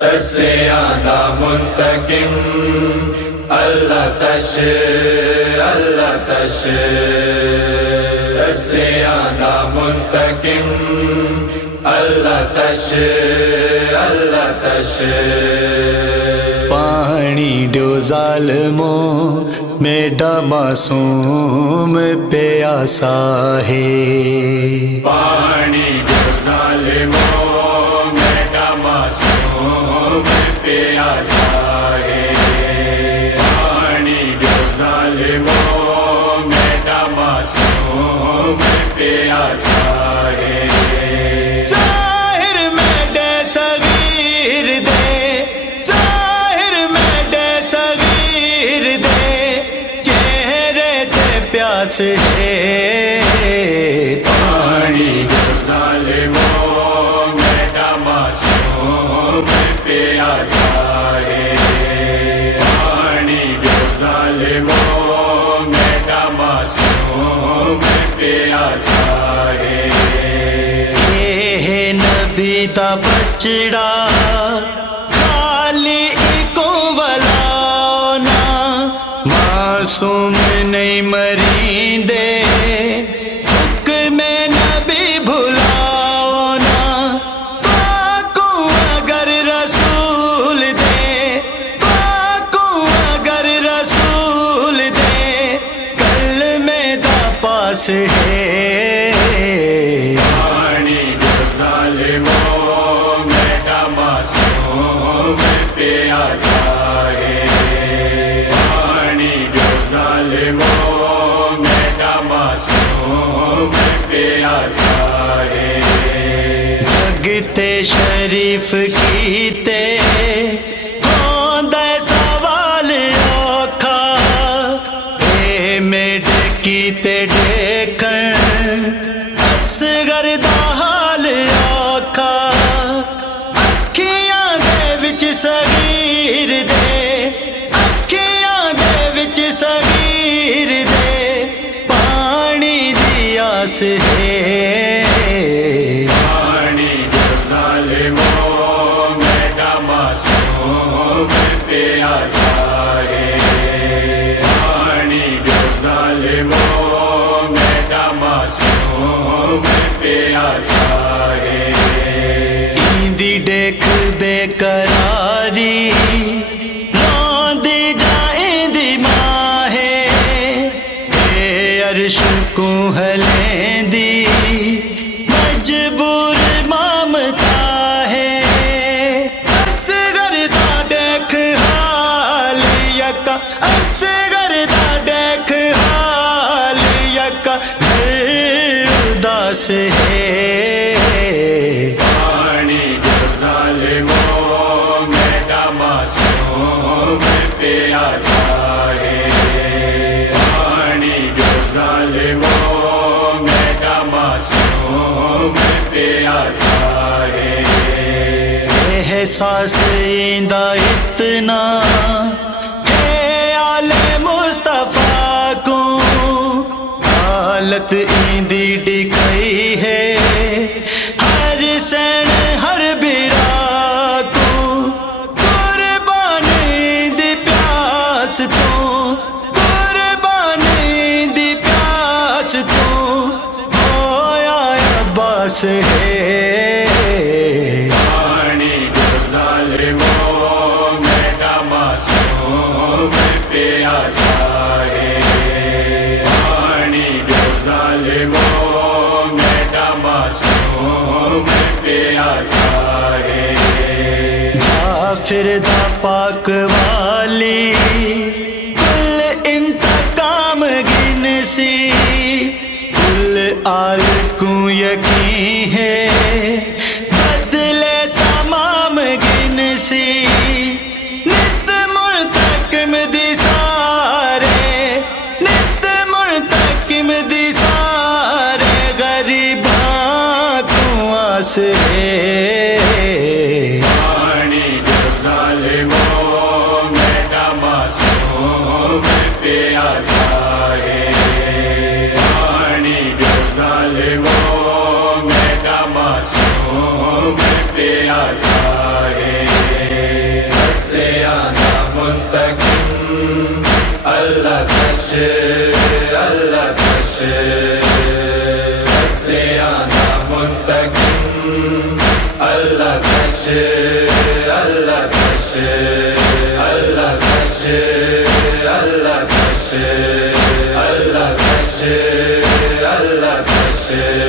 سیادہ منتقم اللہ تش سیادہ منتقم اللہ تش پانی ڈو ظالموں میڈا معصوم پیاسا ہے پانی جو ظالموں میڈا معصوم پیاسا ہے پانی جو ظالموں میڈا معصوم پیاسا ہے ظاہر میڈے صغیر دے ظاہر میڈے صغیر دے چہرے تے پیاس ہے پانی جو ظالموں میڈا معصوم پیاسا ہے پانی جو ظالموں میڈا معصوم پیاسا ہے یہ نبی دا بچڑا خالی کو ولانا معصوم نہیں مریندے حکم نبی بھلاونا پاکوں اگر رسول دے پاکوں اگر رسول دے کلمے دا پاس ہے پانی جو ظالموں میڈا معصوم پیاسا ہے پانی جو ظالموں میڈا معصوم پیاسا ہے جگتے شریف کیتے ہوندے سوال اوکھا اے میڈے کیتے ڈیکھن اصغر دا حال اوکھا اکھیاں دے وچ صغیر دے اکھیاں دے وچ صغیر دے پانی دی آس ہے پانی جو ظالموں میڈا معصوم پیاسا ہے پانی جو ظالموں میڈا معصوم پیاسا ہے ایندی ڈیکھ بے قراری روندی جائندی ماں ہے اے عرش کو ہلیندی مجبور مامتا ہے اصغر دا ڈیکھ حال یکا اصغر دا ڈیکھ حال یکا گھر اداس ہے پانی جو ظالموں میڈا معصوم پیاسا ہے پانی جو ظالموں میڈا معصوم پیاسا ہے احساس ایندا اتنا ہے آل مصطفیٰ کو حالت ایندی ڈکئی ہے ہر سین ہر بیرا کو قربانی دی پیاس تو قربانی دی پیاس تو ہویا عباس ہے پانی جو ظالموں میڈا معصوم پیاسا ہے پانی جو ظالموں میڈا معصوم پیاسا ہے غافر دا پاک والی کل انتقام گن سی کل آل کو یقین ہے بدلے تمام گن سی نت مرتقم دی سارے نت مرتقم دی سارے غریباں کو آس ہے پانی جو ظالموں میڈا معصوم سے آنا منتقم اللہ کش اللہ کش اللہ کش اللہ کش اللہ کش اللہ کش